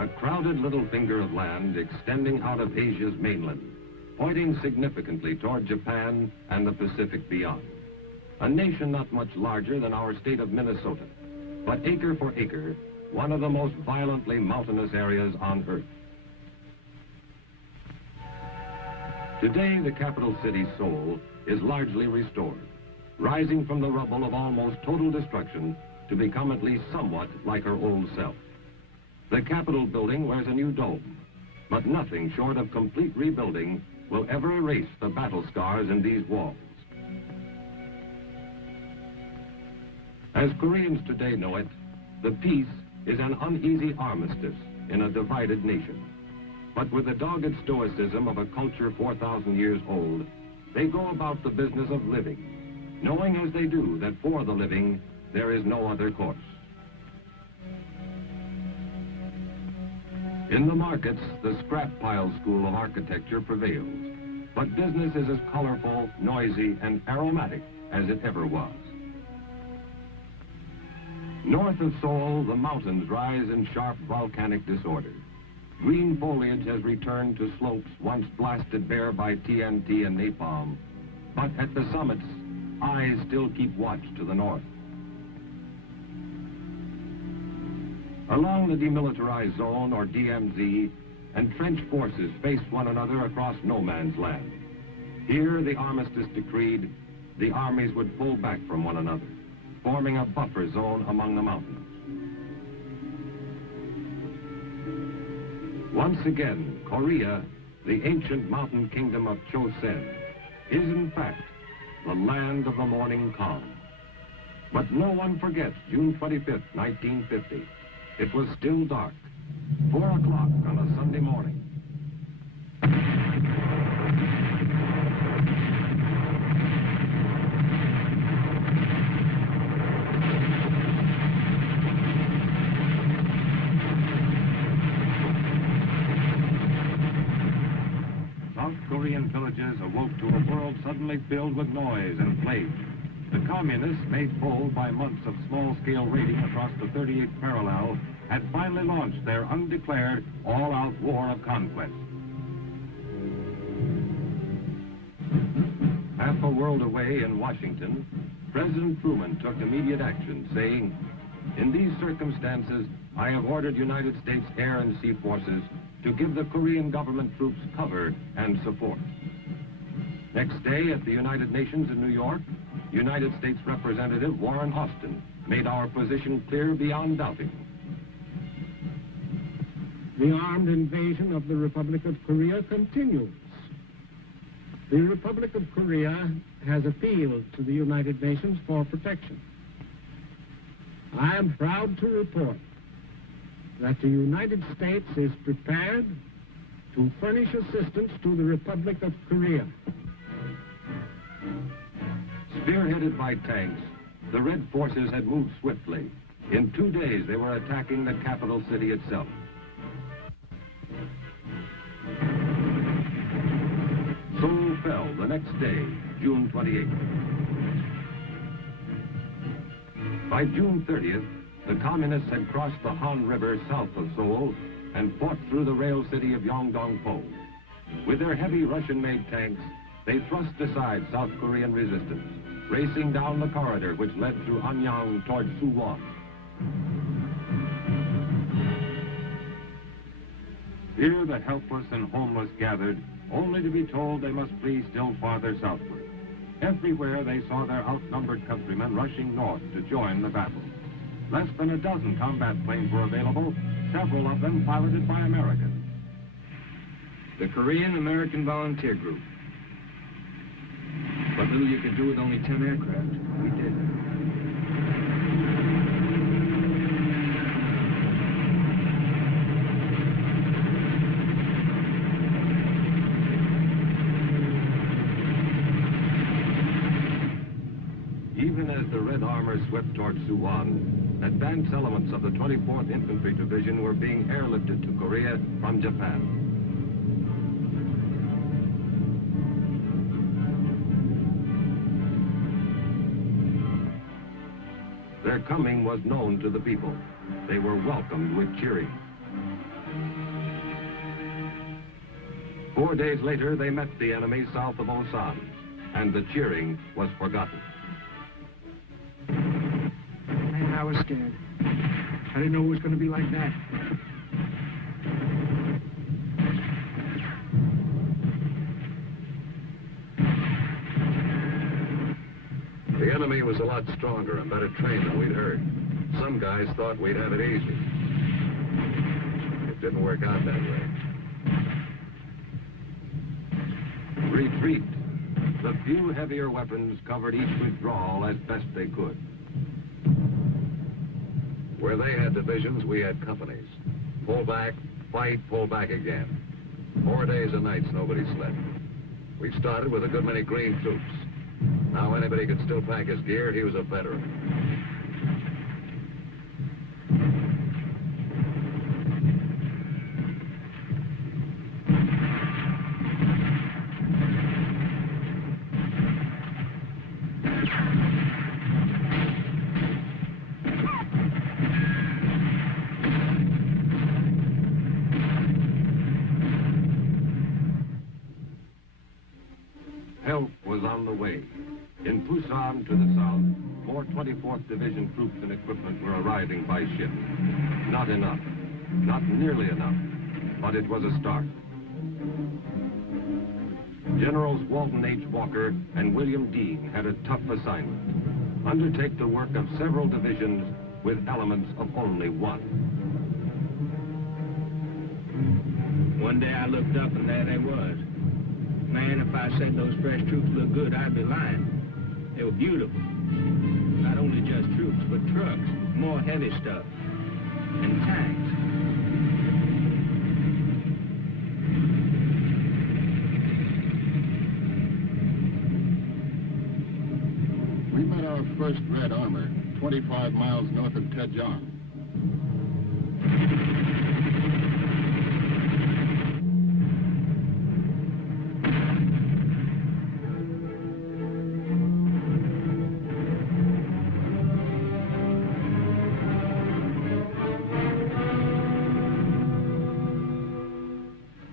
A crowded little finger of land extending out of Asia's mainland, pointing significantly toward Japan and the Pacific beyond. A nation not much larger than our state of Minnesota, but acre for acre, one of the most violently mountainous areas on Earth. Today, the capital city, Seoul, is largely restored, rising from the rubble of almost total destruction to become at least somewhat like her old self. The Capitol building wears a new dome, but nothing short of complete rebuilding will ever erase the battle scars in these walls. As Koreans today know it, the peace is an uneasy armistice in a divided nation. But with the dogged stoicism of a culture 4,000 years old, they go about the business of living, knowing as they do that for the living, there is no other course. In the markets, the scrap pile school of architecture prevails, but business is as colorful, noisy, and aromatic as it ever was. North of Seoul, the mountains rise in sharp volcanic disorder. Green foliage has returned to slopes once blasted bare by TNT and napalm, but at the summits, eyes still keep watch to the north. Along the demilitarized zone, or DMZ, entrenched forces face one another across no man's land. Here, the armistice decreed, the armies would pull back from one another, forming a buffer zone among the mountains. Once again, Korea, the ancient mountain kingdom of Chosen, is in fact the land of the morning calm. But no one forgets June 25th, 1950. It was still dark, 4 o'clock on a Sunday morning. South Korean villages awoke to a world suddenly filled with noise and flame. The communists, made bold by months of small-scale raiding across the 38th parallel, had finally launched their undeclared, all-out war of conquest. Half a world away in Washington, President Truman took immediate action, saying, "In these circumstances, I have ordered United States Air and Sea Forces to give the Korean government troops cover and support." Next day, at the United Nations in New York, United States Representative Warren Austin made our position clear beyond doubting. The armed invasion of the Republic of Korea continues. The Republic of Korea has appealed to the United Nations for protection. I am proud to report that the United States is prepared to furnish assistance to the Republic of Korea. Spearheaded by tanks, the Red Forces had moved swiftly. In 2 days, they were attacking the capital city itself. Seoul fell the next day, June 28th. By June 30th, the communists had crossed the Han River south of Seoul and fought through the rail city of Yongdong-po. With their heavy Russian-made tanks, they thrust aside South Korean resistance, racing down the corridor which led through Anyang toward Suwon. Here the helpless and homeless gathered, only to be told they must flee still farther southward. Everywhere they saw their outnumbered countrymen rushing north to join the battle. Less than a dozen combat planes were available, several of them piloted by Americans. The Korean-American Volunteer Group. What little you could do with only 10 aircraft, we did. Even as the Red Armor swept toward Suwon, advance elements of the 24th Infantry Division were being airlifted to Korea from Japan. Their coming was known to the people. They were welcomed with cheering. 4 days later, they met the enemy south of Osan, and the cheering was forgotten. Man, I was scared. I didn't know it was going to be like that. The enemy was a lot stronger and better trained than we'd heard. Some guys thought we'd have it easy. It didn't work out that way. Retreat. The few heavier weapons covered each withdrawal as best they could. Where they had divisions, we had companies. Pull back, fight, pull back again. 4 days and nights, nobody slept. We started with a good many green troops. Now anybody could still pack his gear, he was a veteran. Help was on the way. In Pusan to the south, more 24th Division troops and equipment were arriving by ship. Not enough. Not nearly enough. But it was a start. Generals Walton H. Walker and William Dean had a tough assignment. Undertake the work of several divisions with elements of only one. One day I looked up and there they was. Man, if I said those fresh troops looked good, I'd be lying. They were beautiful. Not only just troops, but trucks, more heavy stuff, and tanks. We met our first Red Armor 25 miles north of Tejon.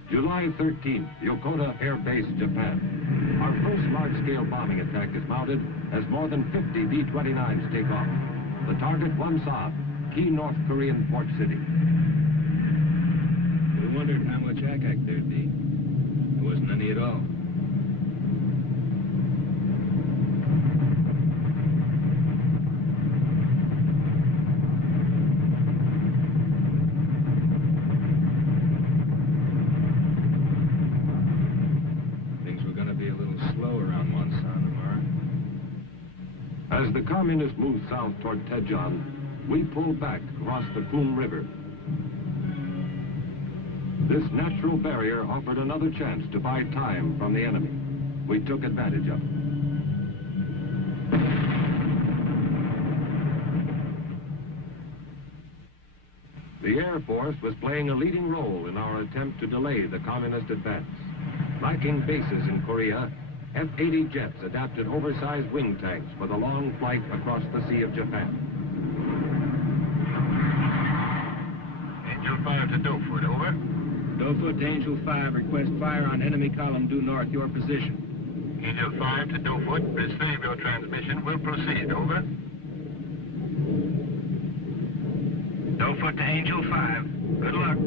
July 13th, Yokota Air Base, Japan. Our first large-scale bombing attack is mounted as more than 50 B-29s take off. The target, Wonsan, key North Korean port city. We wondered how much ack-ack there'd be. There wasn't any at all. As the communists moved south toward Tejon, we pulled back across the Kum River. This natural barrier offered another chance to buy time from the enemy. We took advantage of it. The Air Force was playing a leading role in our attempt to delay the communist advance. Lacking bases in Korea, F-80 jets adapted oversized wing tanks for the long flight across the Sea of Japan. Angel 5 to Dofoot, over. Dofoot to Angel 5, request fire on enemy column due north, your position. Angel 5 to Dofoot, receive your transmission. Will proceed, over. Dofoot to Angel 5, good luck.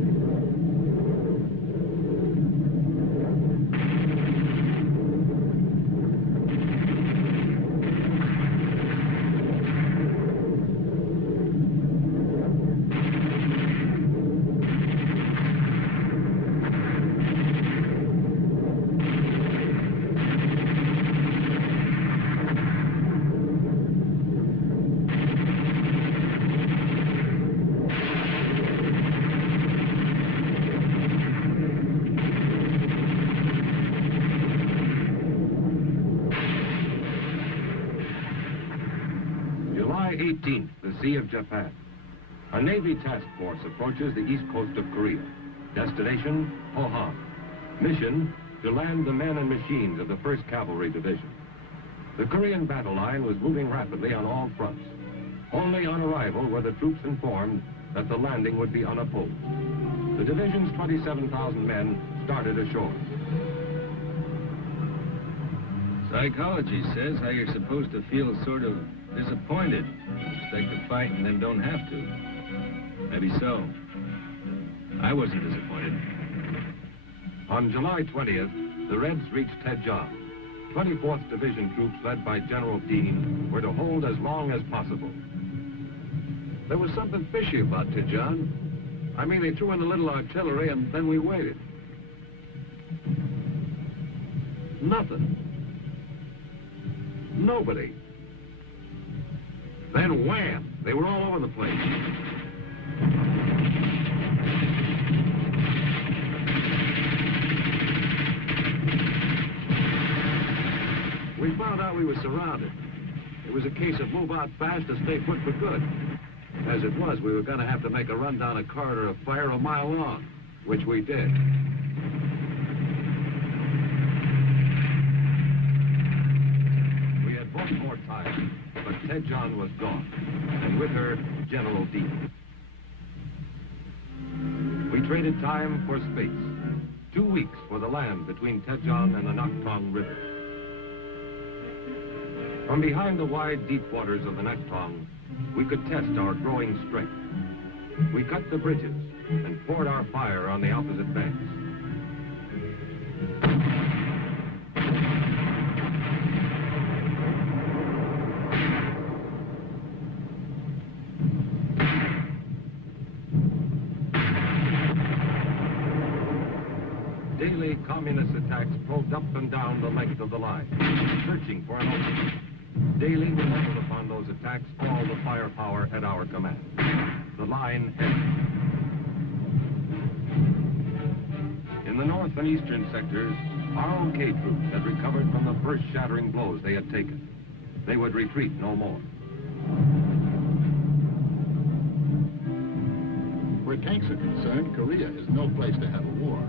July 18th, the Sea of Japan. A Navy task force approaches the east coast of Korea. Destination, Pohang. Mission, to land the men and machines of the 1st Cavalry Division. The Korean battle line was moving rapidly on all fronts. Only on arrival were the troops informed that the landing would be unopposed. The division's 27,000 men started ashore. Psychology says how you're supposed to feel sort of disappointed. Expect to fight and then don't have to. Maybe so. I wasn't disappointed. On July 20th, the Reds reached Tejon. 24th Division troops led by General Dean were to hold as long as possible. There was something fishy about Tejon. I mean, they threw in a little artillery and then we waited. Nothing. Nobody. Then wham! They were all over the place. We found out we were surrounded. It was a case of move out fast or stay put for good. As it was, we were going to have to make a run down a corridor of fire a mile long, which we did. We had bought more time, but Tejon was gone, and with her, General Dean. We traded time for space. 2 weeks for the land between Tejon and the Nakhtong River. From behind the wide, deep waters of the Nakhtong, we could test our growing strength. We cut the bridges and poured our fire on the opposite banks. Daily communist attacks probed up and down the length of the line, searching for an opening. Daily, we leveled upon those attacks all the firepower at our command. The line held. In the north and eastern sectors, our OK troops had recovered from the first shattering blows they had taken. They would retreat no more. Where tanks are concerned, Korea is no place to have a war.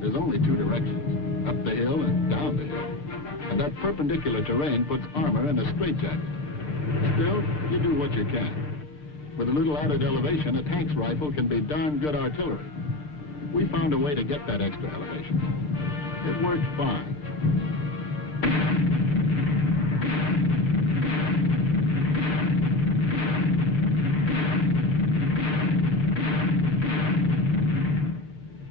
There's only two directions, up the hill and down the hill. And that perpendicular terrain puts armor in a straitjacket. Still, you do what you can. With a little added elevation, a tank's rifle can be darn good artillery. We found a way to get that extra elevation. It worked fine.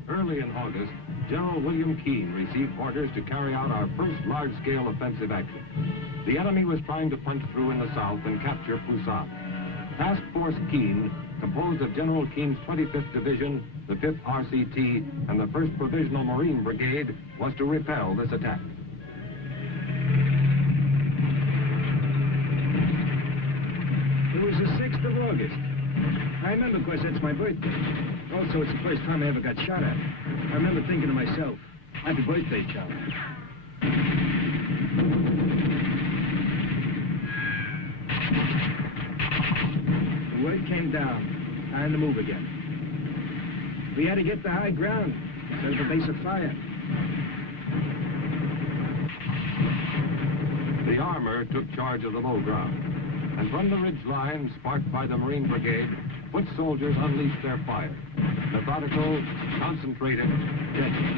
Early in August, General William Keane received orders to carry out our first large-scale offensive action. The enemy was trying to punch through in the south and capture Pusan. Task Force Keane, composed of General Keane's 25th Division, the 5th RCT, and the 1st Provisional Marine Brigade, was to repel this attack. It was the 6th of August. I remember because it's my birthday. Also, it's the first time I ever got shot at. I remember thinking to myself, happy birthday, Charlie. The word came down, time to move again. We had to get to high ground, instead of the base of fire. The armor took charge of the low ground, and from the ridge line, sparked by the Marine Brigade, foot soldiers unleashed their fire. Methodical, concentrated, deadly.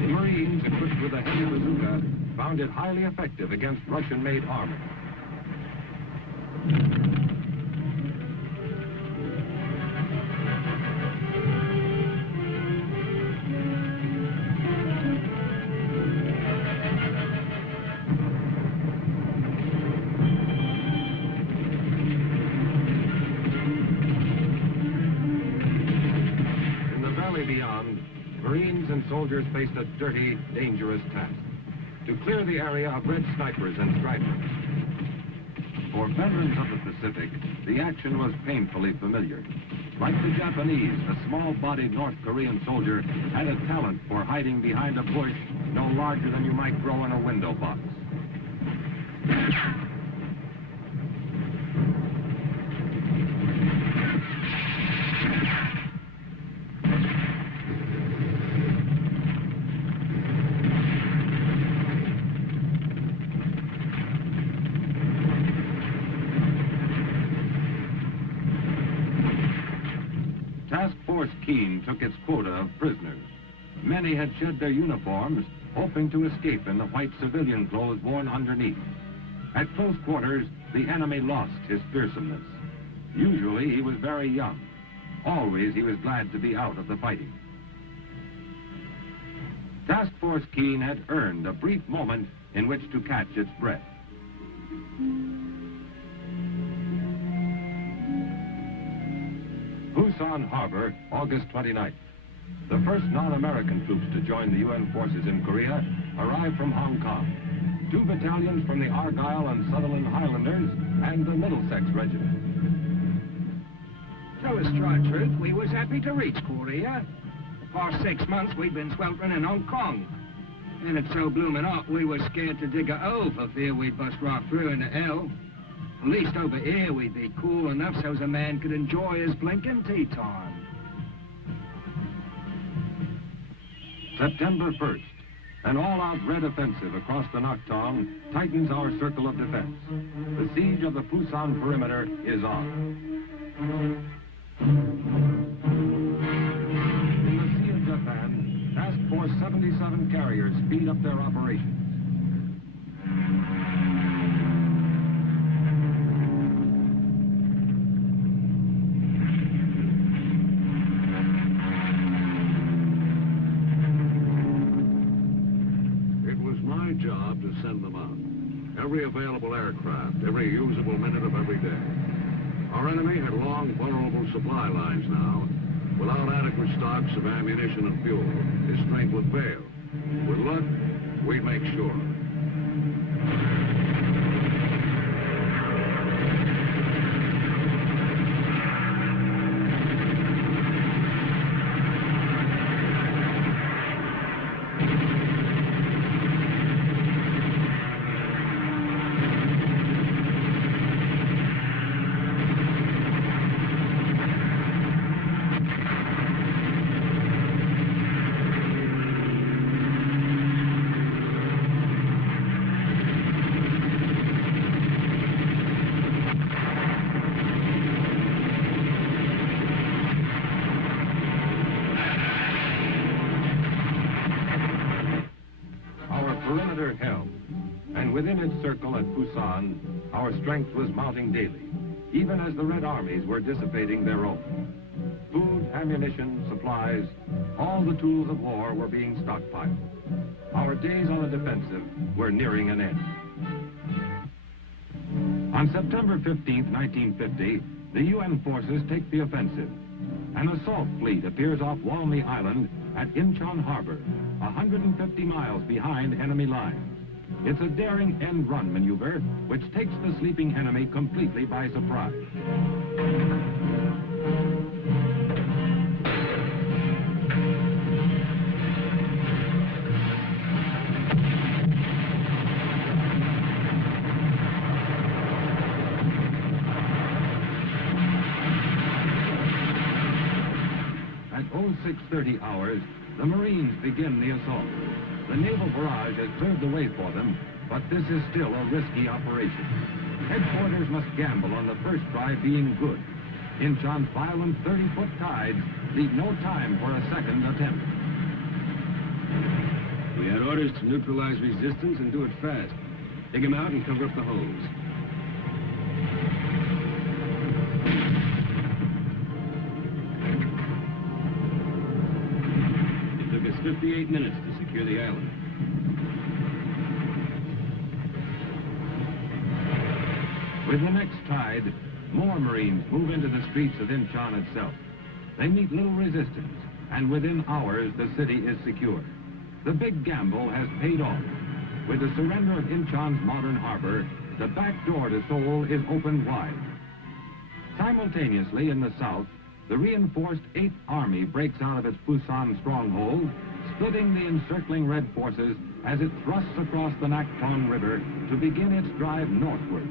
The Marines, equipped with a heavy bazooka, found it highly effective against Russian-made armor. Beyond, Marines and soldiers faced a dirty, dangerous task: to clear the area of red snipers and stripers. For veterans of the Pacific, the action was painfully familiar. Like the Japanese, a small-bodied North Korean soldier had a talent for hiding behind a bush no larger than you might grow in a window box. Task Force Keene took its quota of prisoners. Many had shed their uniforms, hoping to escape in the white civilian clothes worn underneath. At close quarters, the enemy lost his fearsomeness. Usually, he was very young. Always, he was glad to be out of the fighting. Task Force Keene had earned a brief moment in which to catch its breath. Pusan Harbor, August 29th. The first non-American troops to join the UN forces in Korea arrived from Hong Kong. 2 battalions from the Argyle and Sutherland Highlanders and the Middlesex Regiment. Tell us the truth, we was happy to reach Korea. The past 6 months we'd been sweltering in Hong Kong. And it's so bloomin' hot we was scared to dig a hole for fear we'd bust right through into hell. At least over here we'd be cool enough so's a man could enjoy his blinking tea time. September 1st, an all-out red offensive across the Nakhtong tightens our circle of defense. The siege of the Pusan perimeter is on. In the Sea of Japan, Task Force 77 carriers speed up their operations. Job to send them out. Every available aircraft, every usable minute of every day. Our enemy had long, vulnerable supply lines now. Without adequate stocks of ammunition and fuel, his strength would fail. With luck, we'd make sure. Held, and within its circle at Pusan, our strength was mounting daily, even as the Red Armies were dissipating their own. Food, ammunition, supplies, all the tools of war were being stockpiled. Our days on the defensive were nearing an end. On September 15, 1950, the UN forces take the offensive. An assault fleet appears off Walney Island at Incheon Harbor, 150 miles behind enemy lines. It's a daring end-run maneuver which takes the sleeping enemy completely by surprise. At 0630 hours, the Marines begin the assault. The naval barrage has cleared the way for them, but this is still a risky operation. Headquarters must gamble on the first try being good. Incheon's violent 30-foot tides leave no time for a second attempt. We had orders to neutralize resistance and do it fast. Dig them out and cover up the holes. It took us 58 minutes to secure the island. With the next tide, more Marines move into the streets of Incheon itself. They meet little resistance, and within hours the city is secure. The big gamble has paid off. With the surrender of Incheon's modern harbor, the back door to Seoul is opened wide. Simultaneously in the south, the reinforced 8th Army breaks out of its Pusan stronghold, splitting the encircling Red forces as it thrusts across the Nakhtong River to begin its drive northward.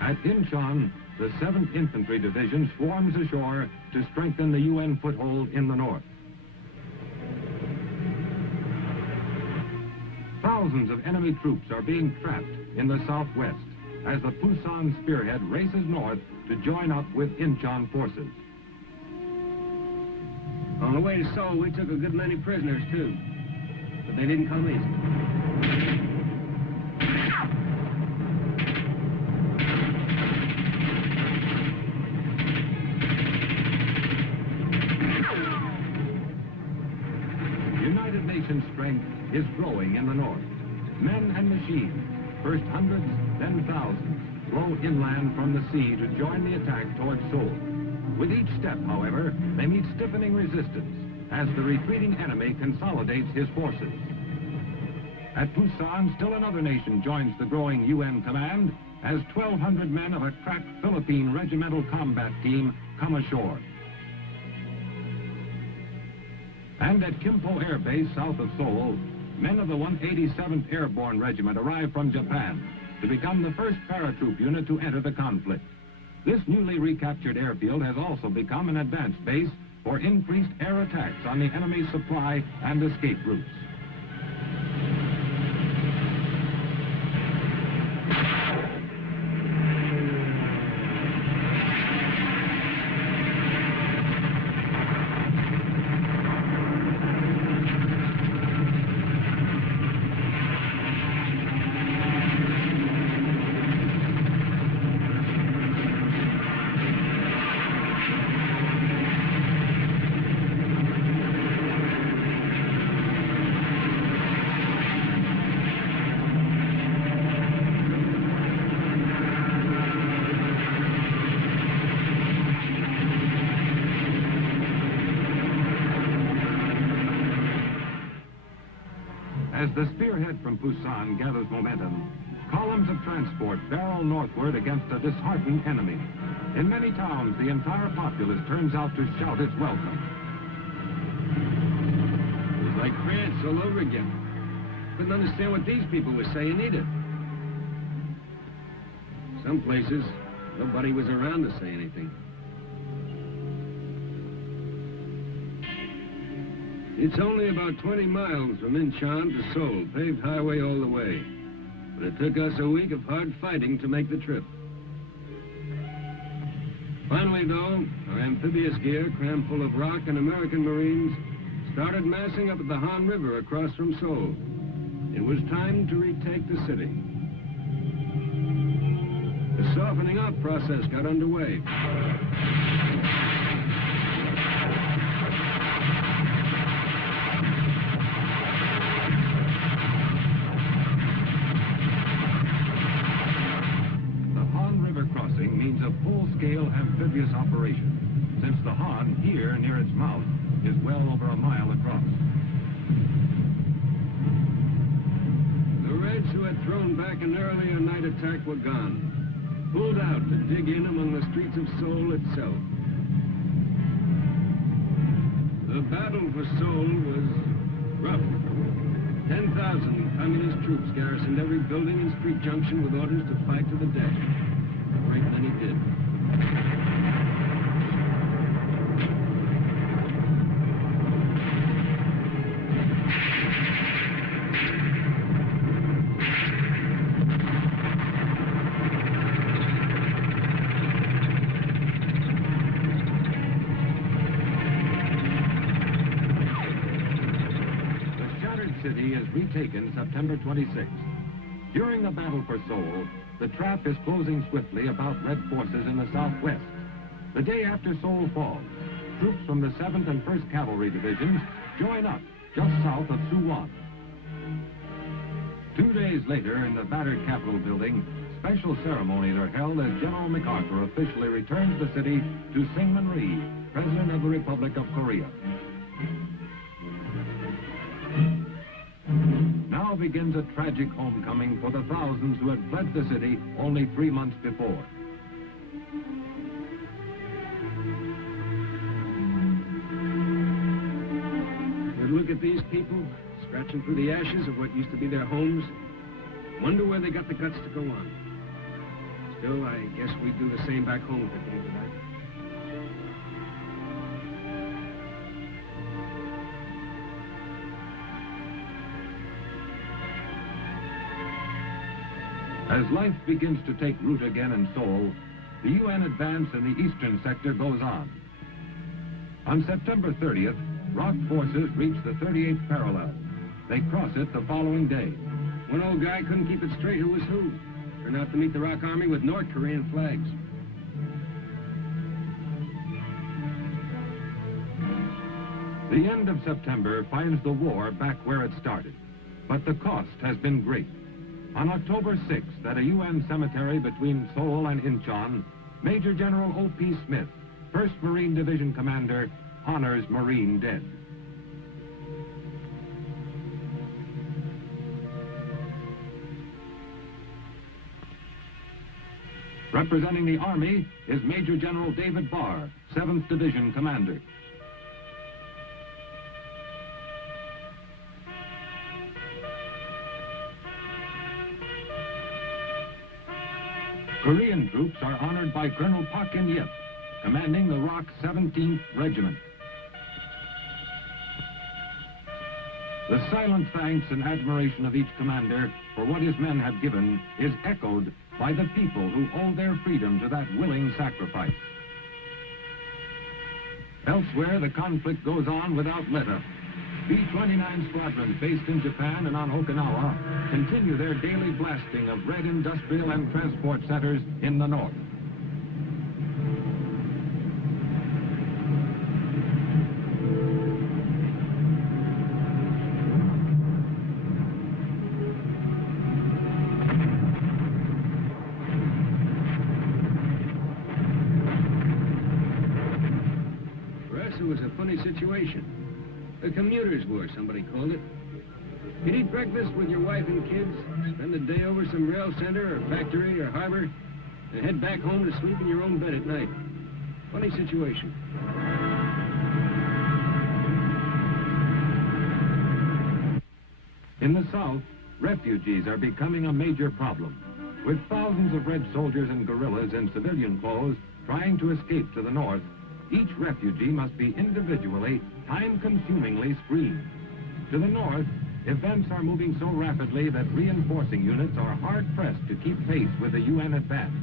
At Incheon, the 7th Infantry Division swarms ashore to strengthen the UN foothold in the north. Thousands of enemy troops are being trapped in the southwest as the Pusan spearhead races north to to join up with Incheon forces. On the way to Seoul, we took a good many prisoners, too. But they didn't come easy. United Nations strength is growing in the north. Men and machines, first hundreds, then thousands, flow inland from the sea to join the attack towards Seoul. With each step, however, they meet stiffening resistance as the retreating enemy consolidates his forces. At Busan, still another nation joins the growing UN command as 1,200 men of a crack Philippine regimental combat team come ashore. And at Kimpo Air Base south of Seoul, men of the 187th Airborne Regiment arrive from Japan to become the first paratroop unit to enter the conflict. This newly recaptured airfield has also become an advanced base for increased air attacks on the enemy's supply and escape routes. As the spearhead from Busan gathers momentum, columns of transport barrel northward against a disheartened enemy. In many towns, the entire populace turns out to shout its welcome. It was like France all over again. Couldn't understand what these people were saying either. Some places, nobody was around to say anything. It's only about 20 miles from Incheon to Seoul, paved highway all the way. But it took us a week of hard fighting to make the trip. Finally, though, our amphibious gear, crammed full of rock and American Marines, started massing up at the Han River across from Seoul. It was time to retake the city. The softening up process got underway. Means a full-scale amphibious operation, since the Han here near its mouth is well over a mile across. The Reds who had thrown back an earlier night attack were gone, pulled out to dig in among the streets of Seoul itself. The battle for Seoul was rough. 10,000 communist troops garrisoned every building and street junction with orders to fight to the death. A great many did. The shattered city is retaken September 26th. During the battle for Seoul, the trap is closing swiftly about Red forces in the southwest. The day after Seoul falls, troops from the 7th and 1st Cavalry Divisions join up just south of Suwon. 2 days later, in the battered Capitol building, special ceremonies are held as General MacArthur officially returns the city to Syngman Rhee, President of the Republic of Korea. Now begins a tragic homecoming for the thousands who had fled the city only 3 months before. But look at these people, scratching through the ashes of what used to be their homes. Wonder where they got the guts to go on. Still, I guess we'd do the same back home at the end of the night. As life begins to take root again in Seoul, the UN advance in the eastern sector goes on. On September 30th, ROC forces reach the 38th parallel. They cross it the following day. One old guy couldn't keep it straight who was who. Turned out to meet the ROC Army with North Korean flags. The end of September finds the war back where it started, but the cost has been great. On October 6th, at a UN cemetery between Seoul and Incheon, Major General O.P. Smith, 1st Marine Division Commander, honors Marine dead. Representing the Army is Major General David Barr, 7th Division Commander. Korean troops are honored by Colonel Park In-yip, commanding the ROC 17th Regiment. The silent thanks and admiration of each commander for what his men have given is echoed by the people who owe their freedom to that willing sacrifice. Elsewhere, the conflict goes on without let-up. B-29 squadrons based in Japan and on Okinawa continue their daily blasting of red industrial and transport centers in the north. For us, it was a funny situation. A commuter's war, somebody called it. You'd eat breakfast with your wife and kids, spend the day over some rail center or factory or harbor, and head back home to sleep in your own bed at night. Funny situation. In the south, refugees are becoming a major problem, with thousands of red soldiers and guerrillas in civilian clothes trying to escape to the north. Each refugee must be individually, time-consumingly screened. To the north, events are moving so rapidly that reinforcing units are hard-pressed to keep pace with the UN advance.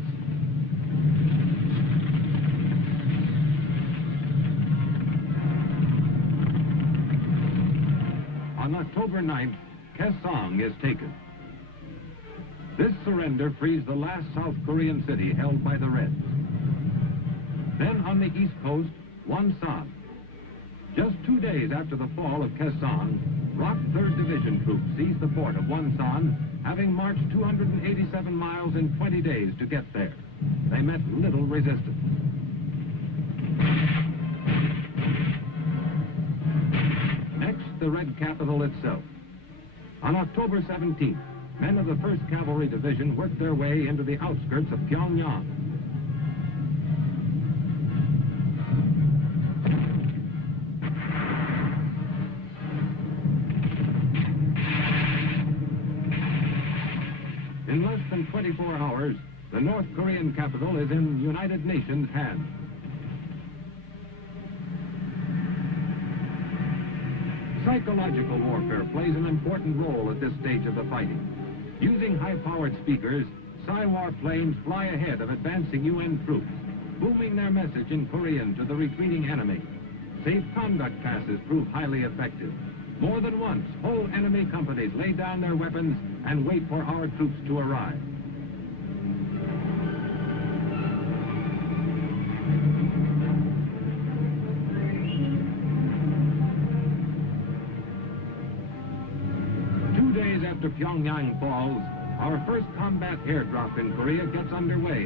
On October 9th, Kaesong is taken. This surrender frees the last South Korean city held by the Reds. Then on the east coast, Wonsan. Just 2 days after the fall of Kaesong, ROC 3rd Division troops seized the fort of Wonsan, having marched 287 miles in 20 days to get there. They met little resistance. Next, the Red capital itself. On October 17th, men of the 1st Cavalry Division worked their way into the outskirts of Pyongyang. In less than 24 hours, the North Korean capital is in United Nations hands. Psychological warfare plays an important role at this stage of the fighting. Using high-powered speakers, Psy-War planes fly ahead of advancing UN troops, booming their message in Korean to the retreating enemy. Safe conduct passes prove highly effective. More than once, whole enemy companies lay down their weapons and wait for our troops to arrive. After Pyongyang falls, our first combat airdrop in Korea gets underway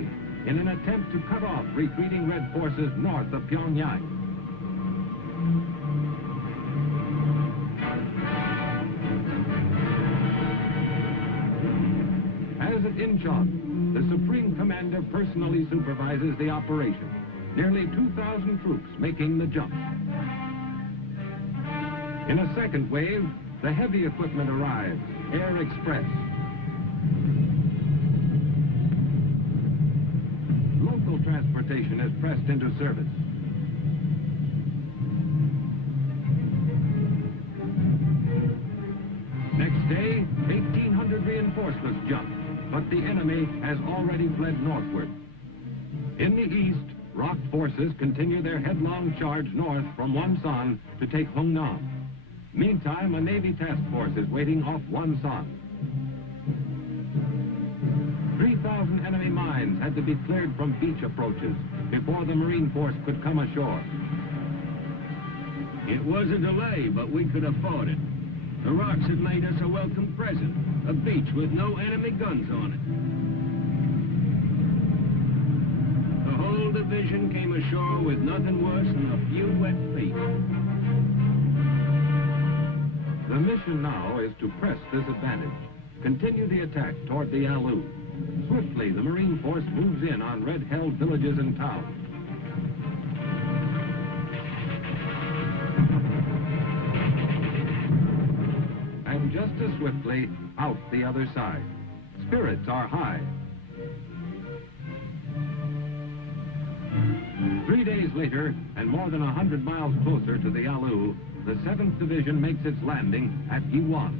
in an attempt to cut off retreating Red forces north of Pyongyang. As at Incheon, the Supreme Commander personally supervises the operation. Nearly 2,000 troops making the jump. In a second wave, the heavy equipment arrives. Air Express. Local transportation is pressed into service. Next day, 1,800 reinforcements jump, but the enemy has already fled northward. In the east, ROC forces continue their headlong charge north from Wonsan to take Hungnam. Meantime, a Navy task force is waiting off Wonsan. 3,000 enemy mines had to be cleared from beach approaches before the Marine force could come ashore. It was a delay, but we could afford it. The rocks had made us a welcome present, a beach with no enemy guns on it. The whole division came ashore with nothing worse than a few wet feet. The mission now is to press this advantage, continue the attack toward the Yalu. Swiftly, the Marine force moves in on Red-held villages and towns. And just as swiftly, out the other side. Spirits are high. 3 days later, and more than 100 miles closer to the Yalu, the 7th Division makes its landing at Iwan.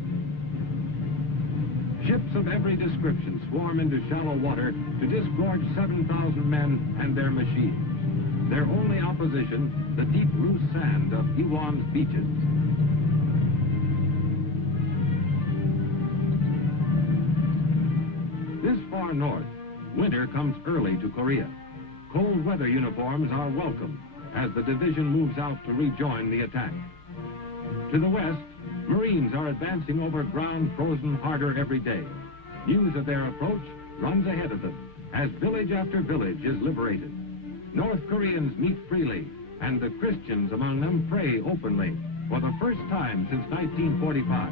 Ships of every description swarm into shallow water to disgorge 7,000 men and their machines. Their only opposition, the deep loose sand of Iwan's beaches. This far north, winter comes early to Korea. Cold weather uniforms are welcome as the division moves out to rejoin the attack. To the west, Marines are advancing over ground frozen harder every day. News of their approach runs ahead of them as village after village is liberated. North Koreans meet freely, and the Christians among them pray openly for the first time since 1945.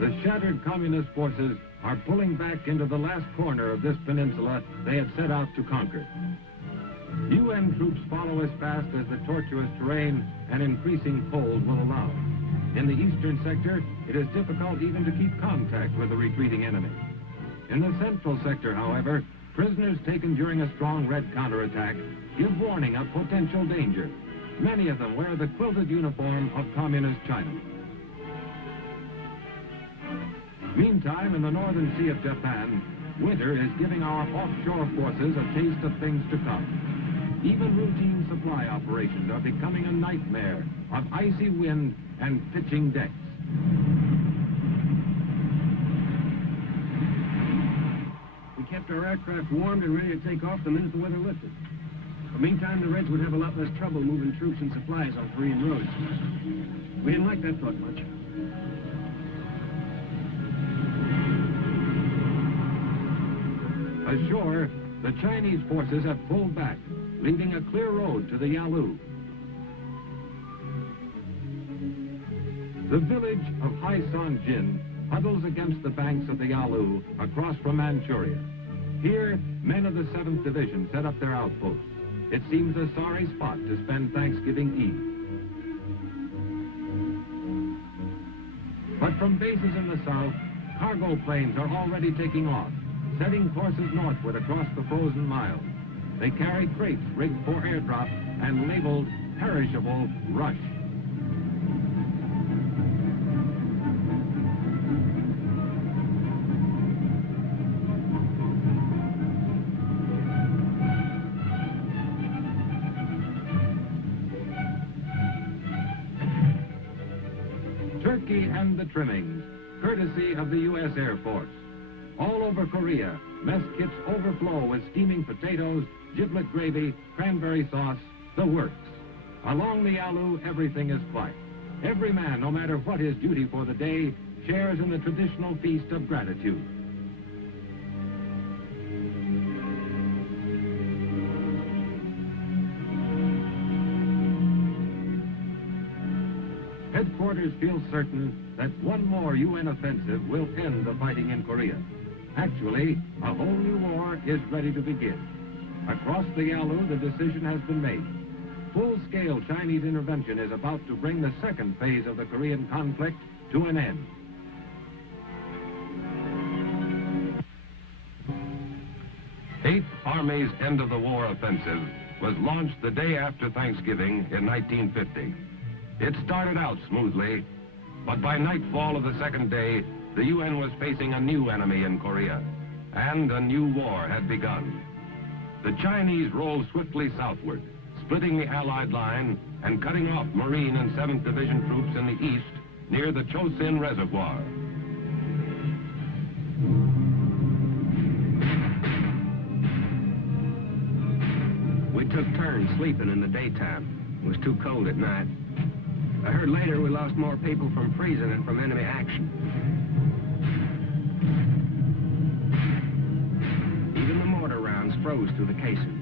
The shattered communist forces are pulling back into the last corner of this peninsula they had set out to conquer. UN troops follow as fast as the tortuous terrain and increasing cold will allow. In the eastern sector, it is difficult even to keep contact with the retreating enemy. In the central sector, however, prisoners taken during a strong Red counterattack give warning of potential danger. Many of them wear the quilted uniform of Communist China. Meantime, in the northern sea of Japan, winter is giving our offshore forces a taste of things to come. Even routine supply operations are becoming a nightmare of icy wind and pitching decks. We kept our aircraft warmed and ready to take off the minute the weather lifted. But meantime, the Reds would have a lot less trouble moving troops and supplies on Korean roads. We didn't like that thought much. Ashore, the Chinese forces have pulled back, leaving a clear road to the Yalu. The village of Haisanjin huddles against the banks of the Yalu across from Manchuria. Here, men of the 7th Division set up their outposts. It seems a sorry spot to spend Thanksgiving Eve. But from bases in the south, cargo planes are already taking off, setting courses northward across the frozen miles. They carry crates rigged for airdrop and labeled perishable rush. Turkey and the trimmings, courtesy of the U.S. Air Force. All over Korea, mess kits overflow with steaming potatoes, giblet gravy, cranberry sauce, the works. Along the Yalu, everything is quiet. Every man, no matter what his duty for the day, shares in the traditional feast of gratitude. Headquarters feel certain that one more UN offensive will end the fighting in Korea. Actually, a whole new war is ready to begin. Across the Yalu, the decision has been made. Full-scale Chinese intervention is about to bring the second phase of the Korean conflict to an end. Eighth Army's end-of-the-war offensive was launched the day after Thanksgiving in 1950. It started out smoothly, But by nightfall of the second day, the UN was facing a new enemy in Korea, and a new war had begun. The Chinese rolled swiftly southward, splitting the Allied line and cutting off Marine and 7th Division troops in the east near the Chosin Reservoir. We took turns sleeping in the daytime. It was too cold at night. I heard later we lost more people from freezing than from enemy action. Even the mortar rounds froze through the casings.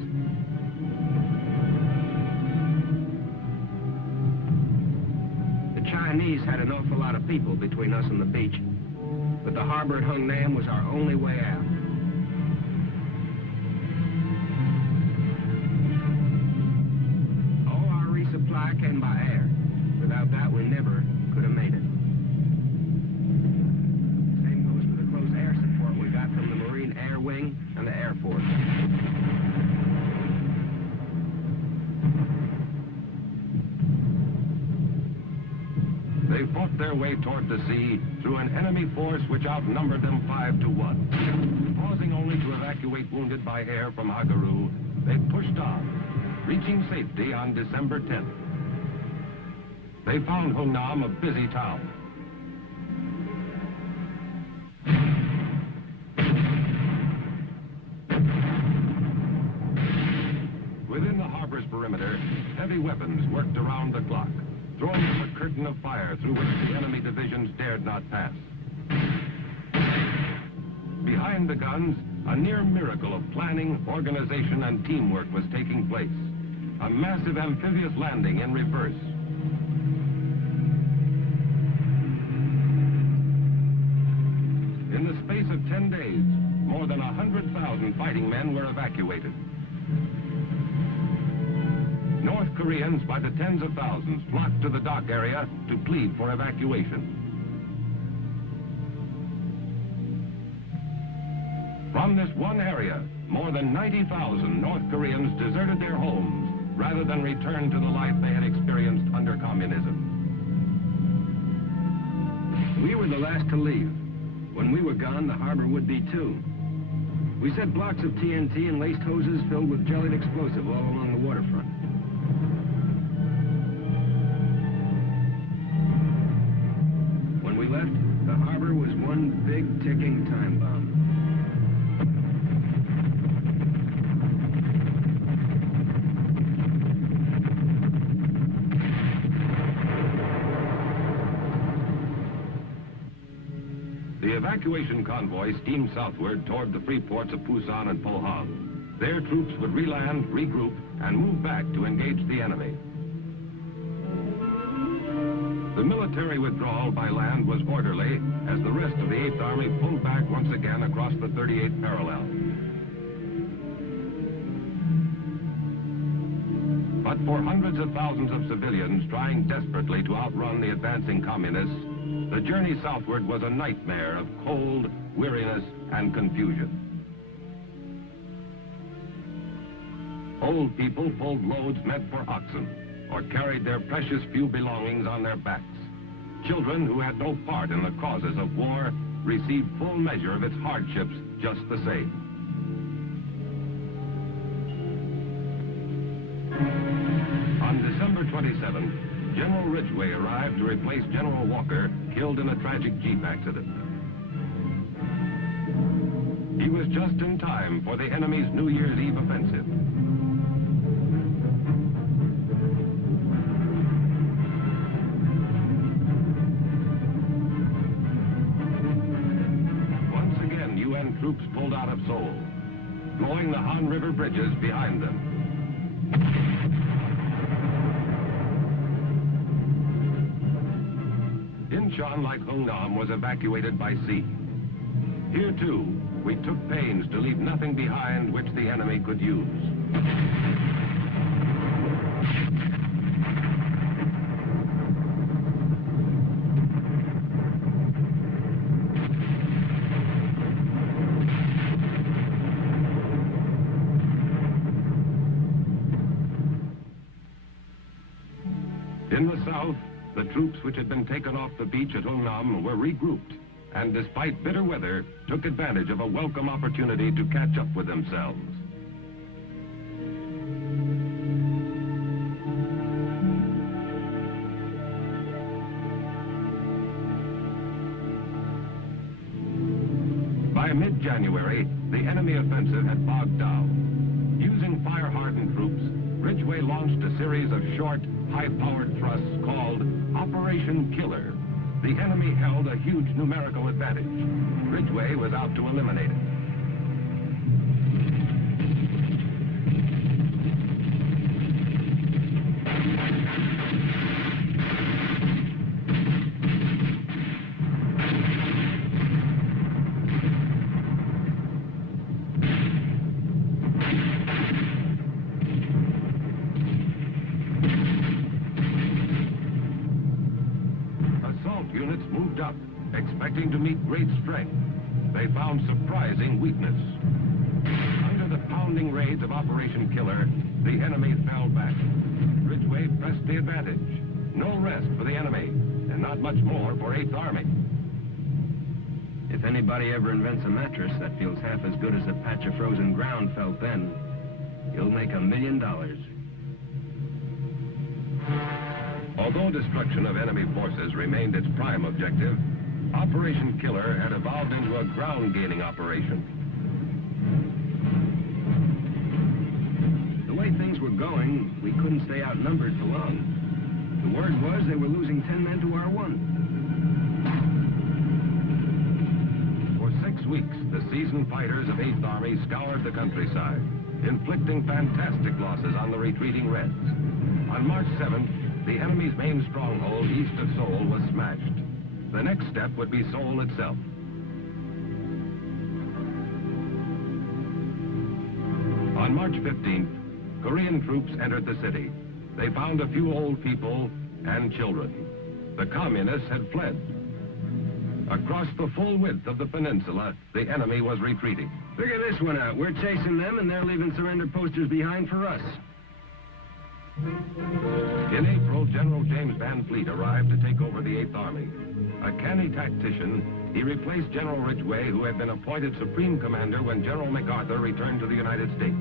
The Chinese had an awful lot of people between us and the beach, but the harbor at Hung Nam was our only way out. All our resupply came by air. Without that, we never could have made it. Same goes for the close air support we got from the Marine Air Wing and the Air Force. They fought their way toward the sea through an enemy force which outnumbered them 5 to 1. Pausing only to evacuate wounded by air from Hagaru, they pushed on, reaching safety on December 10th. They found Hungnam a busy town. Within the harbor's perimeter, heavy weapons worked around the clock, throwing up a curtain of fire through which the enemy divisions dared not pass. Behind the guns, a near miracle of planning, organization, and teamwork was taking place. A massive amphibious landing in reverse. In the space of 10 days, more than 100,000 fighting men were evacuated. North Koreans by the tens of thousands flocked to the dock area to plead for evacuation. From this one area, more than 90,000 North Koreans deserted their homes rather than return to the life they had experienced under communism. We were the last to leave. When we were gone, the harbor would be too. We set blocks of TNT and laced hoses filled with jellied explosive all along the waterfront. When we left, the harbor was one big ticking time bomb. The evacuation convoy steamed southward toward the free ports of Pusan and Pohang. Their troops would reland, regroup, and move back to engage the enemy. The military withdrawal by land was orderly as the rest of the 8th Army pulled back once again across the 38th parallel. But for hundreds of thousands of civilians trying desperately to outrun the advancing communists, the journey southward was a nightmare of cold, weariness, and confusion. Old people pulled loads meant for oxen, or carried their precious few belongings on their backs. Children who had no part in the causes of war received full measure of its hardships just the same. On December 27th, General Ridgway arrived to replace General Walker, killed in a tragic Jeep accident. He was just in time for the enemy's New Year's Eve offensive. Once again, UN troops pulled out of Seoul, blowing the Han River bridges behind them. Incheon, like Hungnam, was evacuated by sea. Here, too, we took pains to leave nothing behind which the enemy could use. In the south, the troops which had been taken off the beach at Hungnam were regrouped, and despite bitter weather, took advantage of a welcome opportunity to catch up with themselves. By mid-January, the enemy offensive had bogged down. Using fire-hardened troops, Ridgway launched a series of short, high-powered thrusts called Operation Killer. The enemy held a huge numerical advantage. Ridgway was out to eliminate it. Units moved up, expecting to meet great strength. They found surprising weakness. Under the pounding raids of Operation Killer, the enemy fell back. Ridgway pressed the advantage. No rest for the enemy, and not much more for 8th Army. If anybody ever invents a mattress that feels half as good as a patch of frozen ground felt then, he'll make $1 million. Although destruction of enemy forces remained its prime objective, Operation Killer had evolved into a ground-gaining operation. The way things were going, we couldn't stay outnumbered for long. The word was they were losing 10 men to our 1. For 6 weeks, the seasoned fighters of 8th Army scoured the countryside, inflicting fantastic losses on the retreating Reds. On March 7th, the enemy's main stronghold east of Seoul was smashed. The next step would be Seoul itself. On March 15th, Korean troops entered the city. They found a few old people and children. The communists had fled. Across the full width of the peninsula, the enemy was retreating. Figure this one out. We're chasing them, and they're leaving surrender posters behind for us. In April, General James Van Fleet arrived to take over the 8th Army. A canny tactician, he replaced General Ridgway, who had been appointed Supreme Commander when General MacArthur returned to the United States.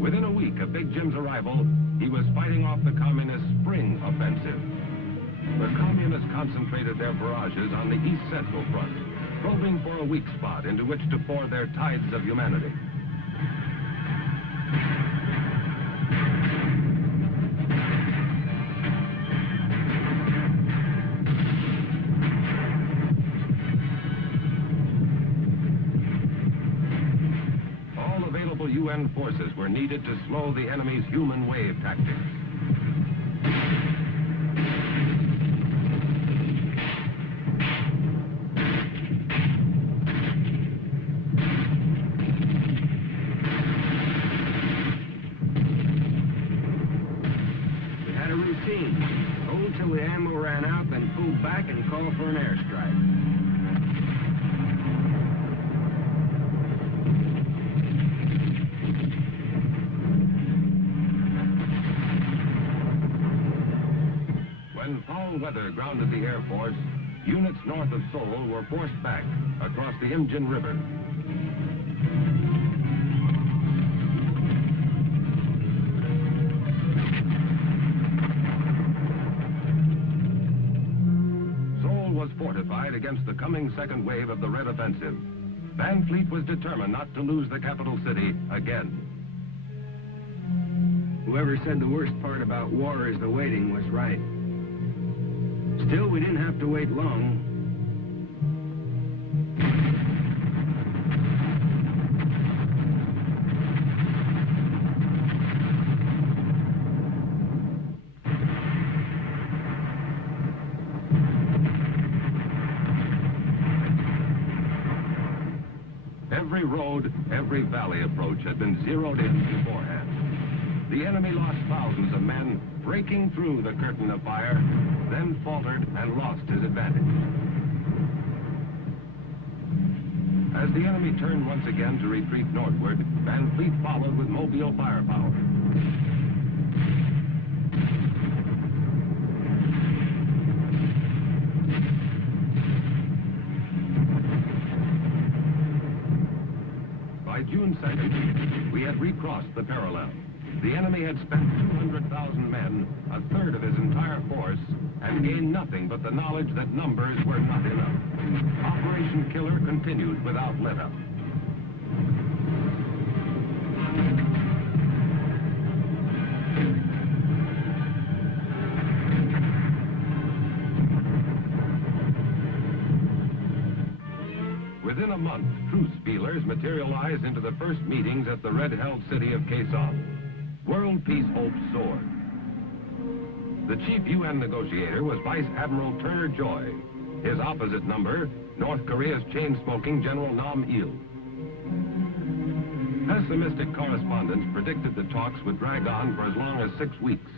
Within a week of Big Jim's arrival, he was fighting off the Communist Spring Offensive. The Communists concentrated their barrages on the East Central Front, probing for a weak spot into which to pour their tides of humanity. UN forces were needed to slow the enemy's human wave tactics. We had a routine. Hold till the ammo ran out, then pull back and call for an airstrike. When foul weather grounded the Air Force, units north of Seoul were forced back across the Imjin River. Seoul was fortified against the coming second wave of the Red Offensive. Van Fleet was determined not to lose the capital city again. Whoever said the worst part about war is the waiting was right. Still, we didn't have to wait long. Every road, every valley approach had been zeroed in beforehand. The enemy lost thousands of men breaking through the curtain of fire, then faltered and lost his advantage. As the enemy turned once again to retreat northward, Van Fleet followed with mobile firepower. June 2nd, we had recrossed the parallel. The enemy had spent 200,000 men, a third of his entire force, and gained nothing but the knowledge that numbers were not enough. Operation Killer continued without let-up. Within a month, truce feelers materialized into the first meetings at the red-held city of Quezon. World peace hopes soared. The chief UN negotiator was Vice Admiral Turner Joy. His opposite number, North Korea's chain-smoking General Nam Il. Pessimistic correspondents predicted the talks would drag on for as long as 6 weeks.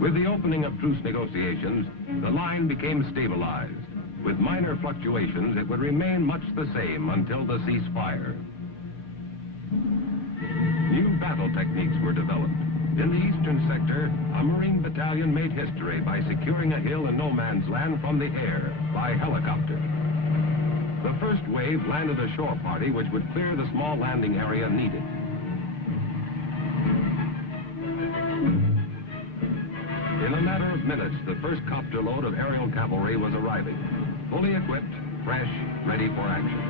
With the opening of truce negotiations, the line became stabilized. With minor fluctuations, it would remain much the same until the ceasefire. New battle techniques were developed. In the eastern sector, a Marine battalion made history by securing a hill in no man's land from the air by helicopter. The first wave landed a shore party which would clear the small landing area needed. In a matter of minutes, the first copter load of aerial cavalry was arriving, fully equipped, fresh, ready for action.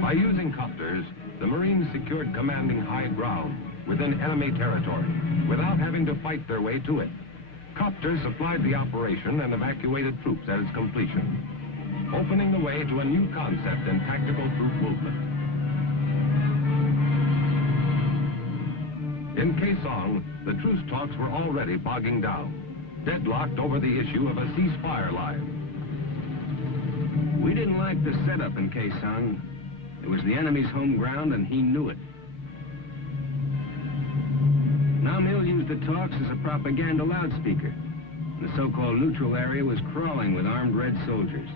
By using copters, the Marines secured commanding high ground within enemy territory without having to fight their way to it. Copters supplied the operation and evacuated troops at its completion, opening the way to a new concept in tactical troop movement. In Quezon, the truce talks were already bogging down, deadlocked over the issue of a ceasefire line. We didn't like the setup in Quezon. It was the enemy's home ground, and he knew it. Nam Il used the talks as a propaganda loudspeaker. The so-called neutral area was crawling with armed red soldiers.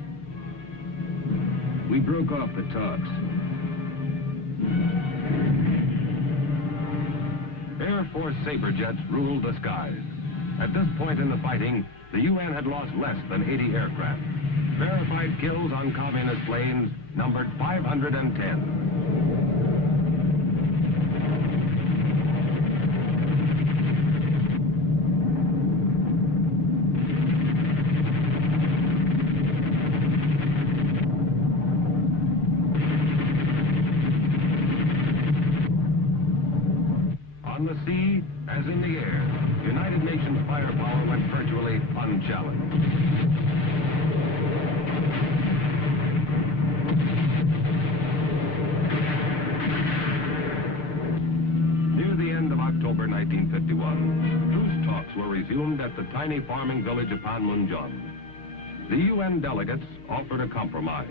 We broke off the talks. Air Force Sabre jets ruled the skies. At this point in the fighting, the UN had lost less than 80 aircraft. Verified kills on communist planes numbered 510. On the sea, as in the air, United Nations firepower went virtually unchallenged. October 1951, truce talks were resumed at the tiny farming village of Panmunjom. The UN delegates offered a compromise.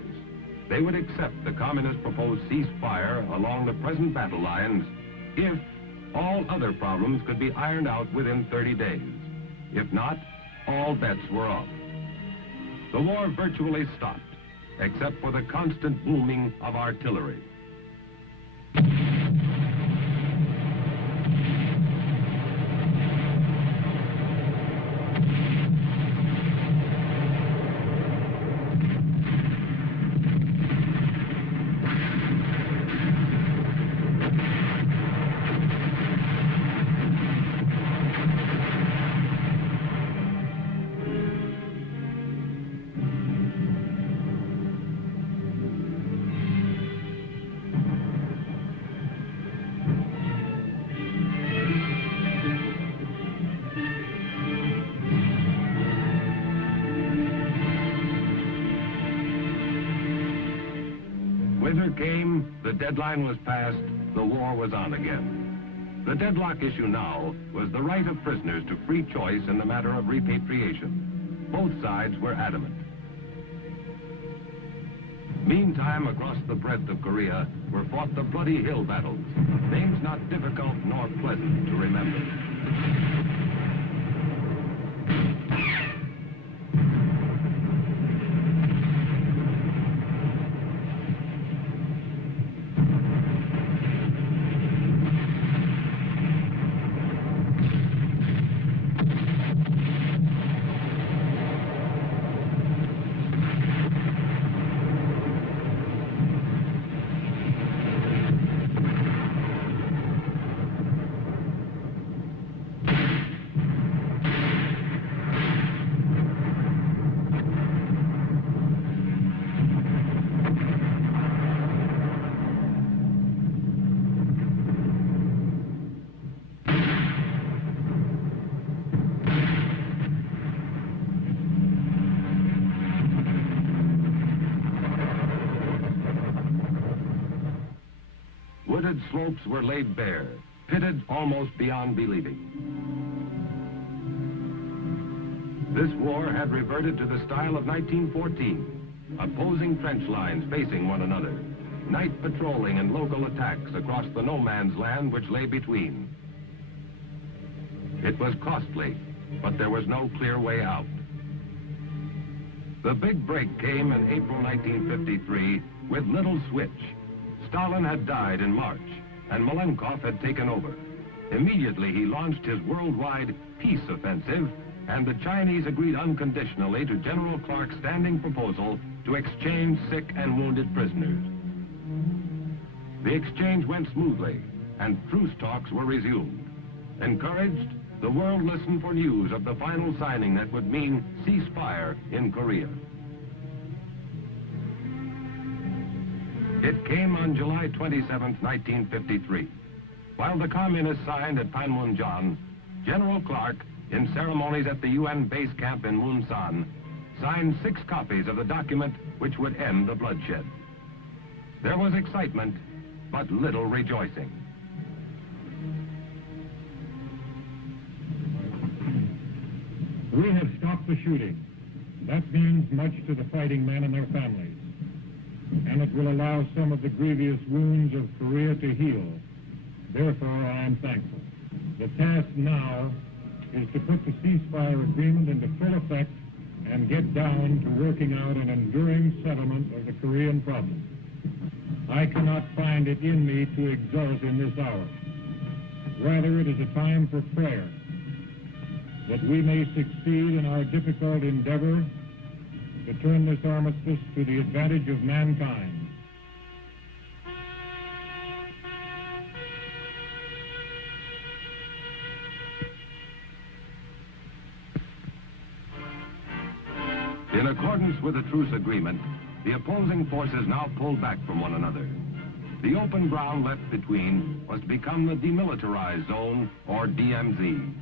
They would accept the communist proposed ceasefire along the present battle lines if all other problems could be ironed out within 30 days. If not, all bets were off. The war virtually stopped, except for the constant booming of artillery. Winter came, the deadline was passed, the war was on again. The deadlock issue now was the right of prisoners to free choice in the matter of repatriation. Both sides were adamant. Meantime, across the breadth of Korea were fought the bloody hill battles, names not difficult nor pleasant to remember. deserted slopes were laid bare, pitted almost beyond believing. This war had reverted to the style of 1914, opposing trench lines facing one another, night patrolling and local attacks across the no-man's land which lay between. It was costly, but there was no clear way out. The big break came in April 1953 with little switch. Stalin had died in March, and Malenkov had taken over. Immediately he launched his worldwide peace offensive, and the Chinese agreed unconditionally to General Clark's standing proposal to exchange sick and wounded prisoners. The exchange went smoothly, and truce talks were resumed. Encouraged, the world listened for news of the final signing that would mean ceasefire in Korea. It came on July 27, 1953. While the communists signed at Panmunjom, General Clark, in ceremonies at the UN base camp in Munsan, signed 6 copies of the document which would end the bloodshed. There was excitement, but little rejoicing. We have stopped the shooting. That means much to the fighting men and their families, and it will allow some of the grievous wounds of Korea to heal. Therefore, I am thankful. The task now is to put the ceasefire agreement into full effect and get down to working out an enduring settlement of the Korean problem. I cannot find it in me to exult in this hour. Rather, it is a time for prayer, that we may succeed in our difficult endeavor to turn this armistice to the advantage of mankind. In accordance with the truce agreement, the opposing forces now pulled back from one another. The open ground left between was to become the demilitarized zone, or DMZ.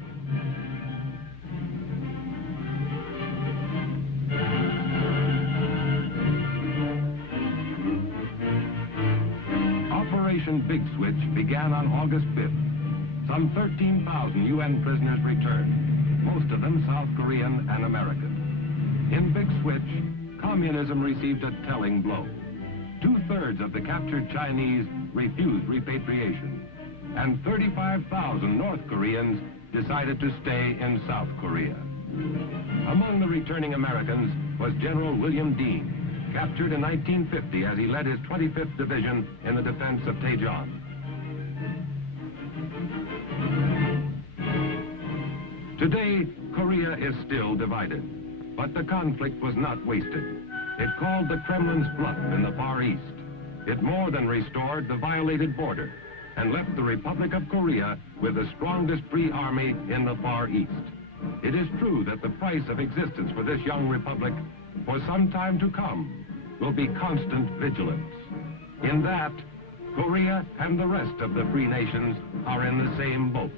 Operation Big Switch began on August 5th. Some 13,000 UN prisoners returned, most of them South Korean and American. In Big Switch, communism received a telling blow. 2/3 of the captured Chinese refused repatriation, and 35,000 North Koreans decided to stay in South Korea. Among the returning Americans was General William Dean, captured in 1950 as he led his 25th Division in the defense of Daejeon. Today, Korea is still divided, but the conflict was not wasted. It called the Kremlin's bluff in the Far East. It more than restored the violated border and left the Republic of Korea with the strongest free army in the Far East. It is true that the price of existence for this young republic for some time to come will be constant vigilance. In that, Korea and the rest of the free nations are in the same boat.